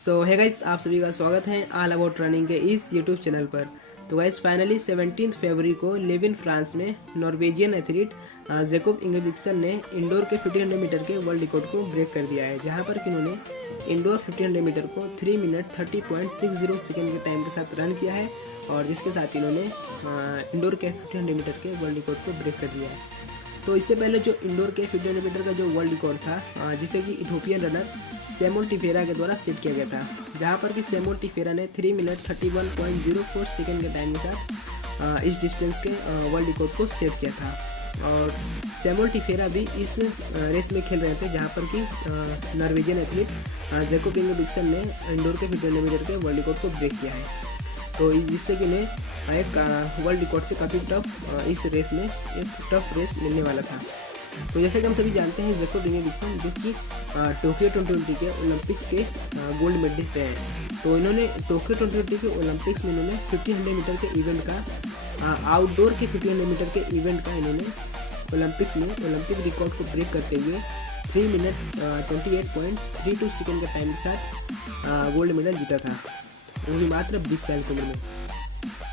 सो है गाइस, आप सभी का स्वागत है ऑल अबाउट रनिंग के इस यूट्यूब चैनल पर। तो गाइस फाइनली 17 फरवरी को लेविन फ्रांस में नॉर्वेजियन एथलीट जैकोब इंगेब्रिक्सन ने इंडोर के 1500 मीटर के वर्ल्ड रिकॉर्ड को ब्रेक कर दिया है, जहां पर कि उन्होंने इंडोर 1500 मीटर को 3 मिनट 30.60 सेकेंड के टाइम के साथ रन किया है और जिसके साथ इन्होंने इंडोर के 1500 मीटर के वर्ल्ड रिकॉर्ड को ब्रेक कर दिया है। तो इससे पहले जो इंडोर के 1500 मीटर का जो वर्ल्ड रिकॉर्ड था जिसे कि इथोपियन रनर सैमुअल टिफेरा के द्वारा सेट किया गया था, जहां पर कि सैमुअल टिफेरा ने 3 मिनट 31.04 सेकेंड के टाइम के साथ इस डिस्टेंस के वर्ल्ड रिकॉर्ड को सेट किया था। और सैमुअल टिफेरा भी इस रेस में खेल रहे थे, जहां पर कि नॉर्वेजियन एथलीट जैकोब इंगेब्रिक्सन ने इंडोर के 1500 मीटर के वर्ल्ड रिकॉर्ड को ब्रेक किया है। तो जिससे कि उन्हें एक वर्ल्ड रिकॉर्ड से काफ़ी टफ इस रेस में एक टफ रेस मिलने वाला था। तो जैसे कि हम सभी जानते हैं, जैकोब इंगेब्रिक्सन जो कि टोक्यो 2020 के ओलंपिक्स के गोल्ड मेडलिस्ट हैं। तो इन्होंने टोक्यो 2020 के ओलंपिक्स में इन्होंने 1500 मीटर के इवेंट का आउटडोर के 1500 मीटर के इवेंट का इन्होंने ओलंपिक्स में ओलंपिक रिकॉर्ड को ब्रेक करते हुए 3 मिनट 28.32 सेकेंड के टाइम के साथ गोल्ड मेडल जीता था, वो भी मात्र 20 साल की उम्र में।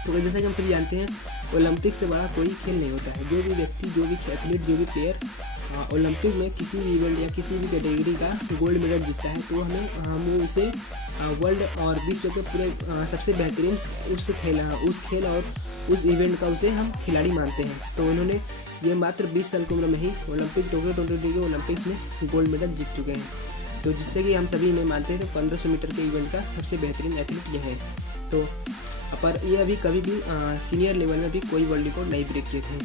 तो जैसा कि हम सभी जानते हैं, ओलंपिक से बड़ा कोई खेल नहीं होता है। जो भी व्यक्ति, जो भी एथलीट, जो भी प्लेयर ओलंपिक में किसी भी इवेंट या किसी भी कैटेगरी का गोल्ड मेडल जीतता है, तो हम उसे वर्ल्ड और विश्व के पूरे सबसे बेहतरीन उस खेल और उस इवेंट का उसे हम खिलाड़ी मानते हैं। तो उन्होंने ये मात्र 20 साल की उम्र में ही ओलंपिक टोक्यो 2020 के ओलंपिक्स में गोल्ड मेडल जीत चुके हैं। तो जिससे कि हम सभी इन्हें मानते हैं, तो 1500 मीटर के इवेंट का सबसे बेहतरीन एथलीट ये है। तो पर ये अभी कभी भी सीनियर लेवल में भी कोई वर्ल्ड रिकॉर्ड नहीं ब्रेक किए थे।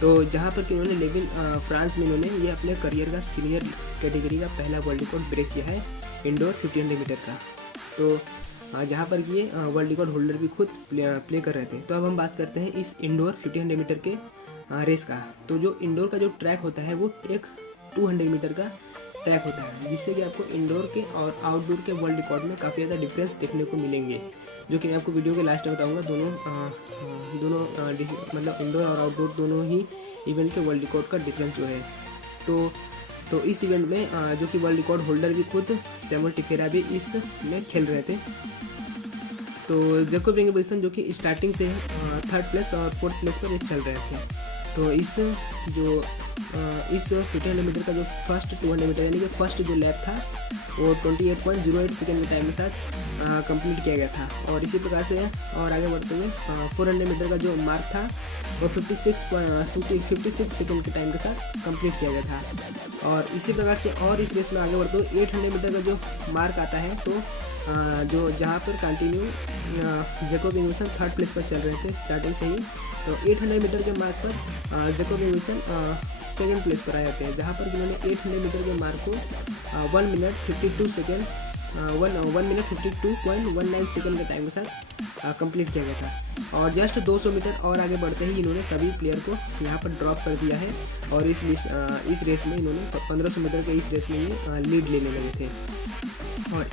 तो जहाँ पर कि उन्होंने लेविन फ्रांस में इन्होंने ये अपने करियर का सीनियर कैटेगरी का पहला वर्ल्ड रिकॉर्ड ब्रेक किया है इंडोर 1500 मीटर का। तो जहाँ पर कि ये वर्ल्ड रिकॉर्ड होल्डर भी खुद प्ले कर रहे थे। तो अब हम बात करते हैं इस इंडोर 1500 मीटर के रेस का। तो जो इंडोर का जो ट्रैक होता है वो एक 200 मीटर का ट्रैक होता है, जिससे कि आपको इंडोर के और आउटडोर के वर्ल्ड रिकॉर्ड में काफ़ी ज़्यादा डिफरेंस देखने को मिलेंगे, जो कि मैं आपको वीडियो के लास्ट में बताऊंगा। दोनों मतलब इंडोर और आउटडोर दोनों ही इवेंट के वर्ल्ड रिकॉर्ड का डिफरेंस जो है। तो इस इवेंट में जो कि वर्ल्ड रिकॉर्ड होल्डर भी खुद सैमुअल टिफेरा भी इसमें खेल रहे थे। तो जैकोब इंगेब्रिक्सन जो कि स्टार्टिंग से 3rd प्लेस और 4th प्लेस पर चल रहे थे। तो इस 1500 मीटर का जो फर्स्ट 200 मीटर यानी कि फर्स्ट जो लैप था वो 28.08 सेकेंड के टाइम के साथ कंप्लीट किया गया था। और इसी प्रकार से और आगे बढ़ते हुए 400 मीटर का जो मार्क था वो 56 सेकेंड के टाइम के साथ कंप्लीट किया गया था। और इसी प्रकार से और इस रेस में आगे बढ़ते हुए 800 मीटर का जो मार्क आता है, तो जो जहाँ पर कंटिन्यू जैकोब इंगेब्रिक्सन 3rd प्लेस पर चल रहे थे स्टार्टिंग से ही। तो 800 मीटर के मार्क पर जैकोब इंगेब्रिक्सन 2nd प्लेस पर आए थे, जहाँ पर उन्होंने 800 मीटर के मार्क को 1 मिनट 52 सेकेंड 1 मिनट 52.19 सेकेंड के टाइम के साथ कंप्लीट किया गया था। और जस्ट 200 मीटर और आगे बढ़ते ही इन्होंने सभी प्लेयर को यहाँ पर ड्रॉप कर दिया है और इस रेस में इन्होंने 1500 मीटर के इस रेस में ये लीड लेने लगे थे। और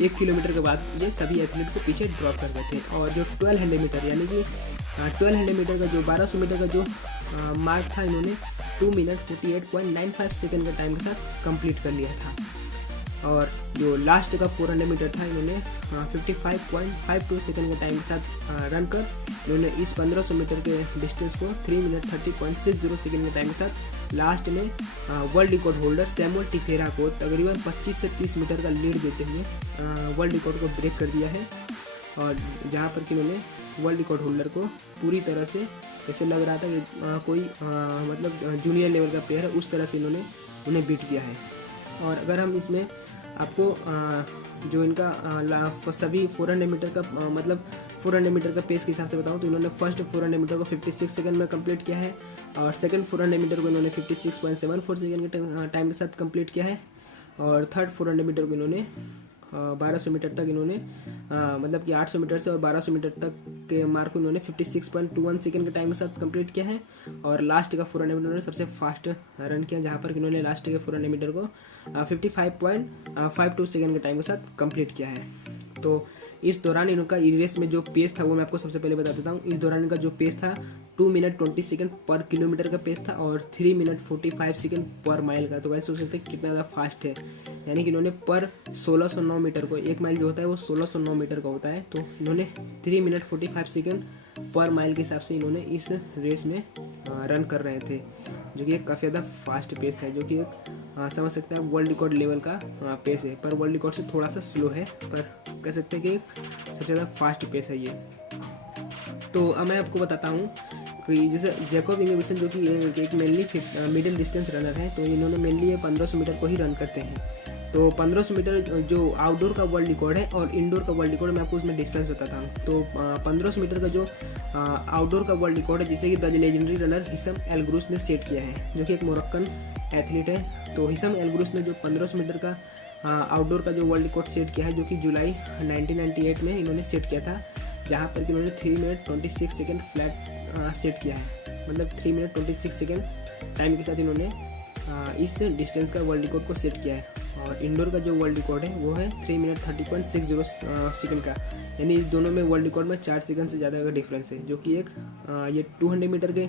एक किलोमीटर के बाद ये सभी एथलीट को पीछे ड्रॉप कर गए थे। और जो 1200 मीटर यानी कि 1200 मीटर का जो 1200 मीटर का जो मार्क था, इन्होंने 2 मिनट 48.95 सेकेंड के टाइम के साथ कंप्लीट कर लिया था। और जो लास्ट का 400 मीटर था, इन्होंने 55.52 सेकेंड के टाइम के साथ रन कर इन्होंने इस 1500 मीटर के डिस्टेंस को 3 मिनट 30.60 सेकेंड के टाइम के साथ लास्ट में वर्ल्ड रिकॉर्ड होल्डर सैमुअल टिफेरा को तकरीबन 25 से 30 मीटर का लीड देते हुए वर्ल्ड रिकॉर्ड को ब्रेक कर दिया है। और जहाँ पर कि इन्होंने वर्ल्ड रिकॉर्ड होल्डर को पूरी तरह से जैसे लग रहा था कि कोई मतलब जूनियर लेवल का प्लेयर है, उस तरह से इन्होंने उन्हें बीट किया है। और अगर हम इसमें आपको जो इनका सभी 400 मीटर का मतलब 400 मीटर का पेस के हिसाब से बताऊं, तो इन्होंने फर्स्ट 400 मीटर को 56 सेकंड में कंप्लीट किया है और सेकंड 400 मीटर को इन्होंने 56.74 सेकंड के टाइम के साथ कंप्लीट किया है। और थर्ड 400 मीटर को इन्होंने 1200 मीटर तक इन्होंने मतलब कि 800 मीटर से और 1200 मीटर तक के मार्क को इन्होंने 56.21 सेकंड के टाइम के साथ कंप्लीट किया है। और लास्ट का 400 मीटर इन्होंने सबसे फास्ट रन किया, जहाँ पर इन्होंने लास्ट के 400 मीटर को 55.52 सेकंड के टाइम के साथ कंप्लीट किया है। तो इस दौरान इनका रेस में जो पेस था वो मैं आपको सबसे पहले बता देता हूँ। इस दौरान इनका जो पेस था 2 मिनट 20 सेकंड पर किलोमीटर का पेस था और 3 मिनट 45 सेकंड पर माइल का। तो वैसे सोच सकते हैं कितना ज़्यादा फास्ट है, यानी कि इन्होंने पर 1609 मीटर को, 1 माइल जो होता है वो 1609 मीटर का होता है, तो इन्होंने 3 मिनट 45 सेकंड पर माइल के हिसाब से इन्होंने इस रेस में रन कर रहे थे, जो कि एक काफ़ी ज़्यादा फास्ट पेस है, जो कि एक समझ सकते हैं वर्ल्ड रिकॉर्ड लेवल का पेस है, पर वर्ल्ड रिकॉर्ड से थोड़ा सा स्लो है, पर कह सकते हैं कि सबसे ज़्यादा फास्ट पेस है ये। तो अब मैं आपको बताता हूँ कि जैसे जैकब इंगेब्रिक्सन जो कि एक मेनली मिडिल डिस्टेंस रनर है, तो इन्होंने मेनली ये 1500 मीटर को ही रन करते हैं। तो 1500 मीटर जो आउटडोर का वर्ल्ड रिकॉर्ड है और इंडोर का वर्ल्ड रिकॉर्ड, मैं आपको उसमें डिफरेंस बताता हूँ। तो 1500 मीटर का जो आउटडोर का वर्ल्ड रिकॉर्ड है, जिसे कि द लेजेंडरी रनर हिसम एल गुरूस ने सेट किया है, जो कि एक मोरक्कन एथलीट है। तो हिसम एल गुरूस ने जो 1500 मीटर का आउटडोर का जो वर्ल्ड रिकॉर्ड सेट किया है, जो कि जुलाई 1998 में इन्होंने सेट किया था, जहाँ पर कि उन्होंने 3 मिनट 26 सेकेंड फ्लैट सेट किया है, मतलब 3 मिनट 26 सेकेंड टाइम के साथ इन्होंने इस डिस्टेंस का वर्ल्ड रिकॉर्ड को सेट किया है। और इंडोर का जो वर्ल्ड रिकॉर्ड है वो है 3 मिनट 30.60 सेकेंड का, यानी इस दोनों में वर्ल्ड रिकॉर्ड में 4 सेकंड से ज़्यादा का डिफरेंस है, जो कि एक ये 200 मीटर के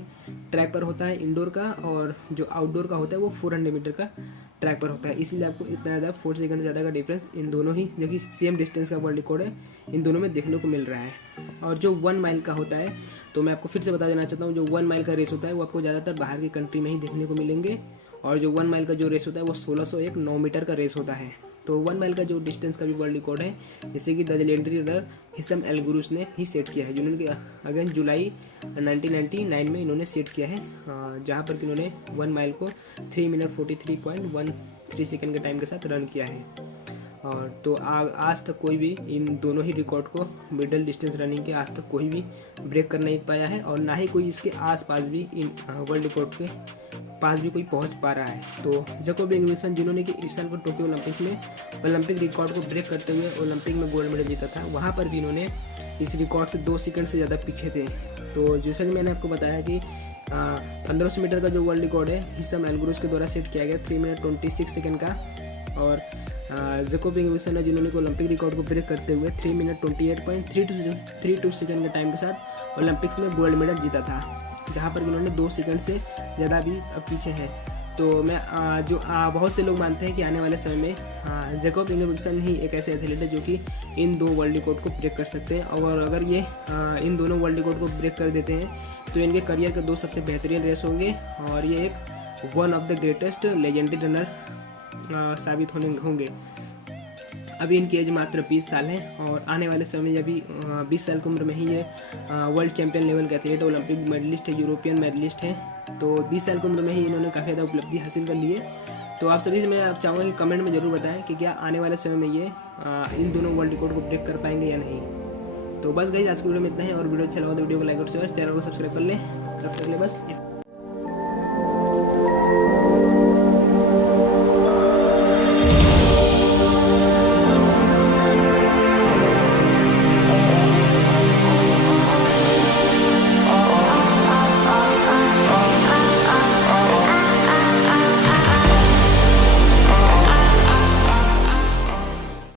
ट्रैक पर होता है इंडोर का, और जो आउटडोर का होता है वो 400 मीटर का ट्रैक पर होता है। इसीलिए आपको इतना ज़्यादा 4 सेकंड से ज़्यादा का डिफरेंस इन दोनों ही, जो कि सेम डिस्टेंस का वर्ल्ड रिकॉर्ड है, इन दोनों में देखने को मिल रहा है। और जो 1 माइल का होता है, तो मैं आपको फिर से बता देना चाहता हूँ, जो 1 माइल का रेस होता है वो आपको ज़्यादातर बाहर की कंट्री में ही देखने को मिलेंगे, और जो 1 माइल का जो रेस होता है वो 1601 9 मीटर का रेस होता है। तो 1 माइल का जो डिस्टेंस का भी वर्ल्ड रिकॉर्ड है, जैसे कि द लेजेंडरी रनर हिसम एल गुरूस ने ही सेट किया है, जिन्होंने अगेन जुलाई 1999 में इन्होंने सेट किया है, जहाँ पर कि इन्होंने 1 माइल को 3 मिनट 43.13 सेकेंड के टाइम के साथ रन किया है। और तो आज तक कोई भी इन दोनों ही रिकॉर्ड को, मिडल डिस्टेंस रनिंग के, आज तक कोई भी ब्रेक कर नहीं पाया है, और ना ही कोई इसके आसपास भी इन वर्ल्ड रिकॉर्ड के पास भी कोई पहुंच पा रहा है। तो जैकब इंगेब्रिक्सन, जिन्होंने कि इस साल को टोक्यो ओलंपिक्स में ओलंपिक रिकॉर्ड को ब्रेक करते हुए ओलंपिक में गोल्ड मेडल जीता था, वहाँ पर भी इन्होंने इस रिकॉर्ड से 2 सेकंड से ज़्यादा पीछे थे। तो जैसा कि मैंने आपको बताया कि 1500 मीटर का जो वर्ल्ड रिकॉर्ड है हिसम एल गुरूस के द्वारा सेट किया गया 3 मिनट 26 सेकेंड का, और जैकब इंगेब्रिक्सन ने, जिन्होंने ओलंपिक रिकॉर्ड को ब्रेक करते हुए 3 मिनट 28.32 सेकेंड के टाइम के साथ ओलंपिक्स में गोल्ड मेडल जीता था, जहाँ पर उन्होंने 2 सेकंड से ज़्यादा भी पीछे हैं। तो मैं बहुत से लोग मानते हैं कि आने वाले समय में जैकब इंगेब्रिक्सन ही एक ऐसे एथलीट है जो कि इन 2 वर्ल्ड रिकॉर्ड को ब्रेक कर सकते हैं, और अगर ये इन दोनों वर्ल्ड रिकॉर्ड को ब्रेक कर देते हैं तो इनके करियर के 2 सबसे बेहतरीन रेस होंगे, और ये एक one of the greatest legendary runner साबित होंगे। अभी इनकी एज मात्र 20 साल है, और आने वाले समय में अभी 20 साल की उम्र में ही ये वर्ल्ड चैंपियन लेवल के एथलीट है, ओलंपिक मेडलिस्ट है, यूरोपियन मेडलिस्ट है। तो 20 साल की उम्र में ही इन्होंने काफ़ी ज़्यादा उपलब्धि हासिल कर ली है। तो आप सभी से मैं आप चाहूँगा कि कमेंट में ज़रूर बताएं कि क्या आने वाले समय में ये इन दोनों वर्ल्ड रिकॉर्ड को ब्रेक कर पाएंगे या नहीं। तो बस गाइस, आज की वीडियो में इतना है, और वीडियो अच्छा लगा तो वीडियो को लाइक और शेयर, चैनल को सब्सक्राइब कर लें। तब तक ले बस।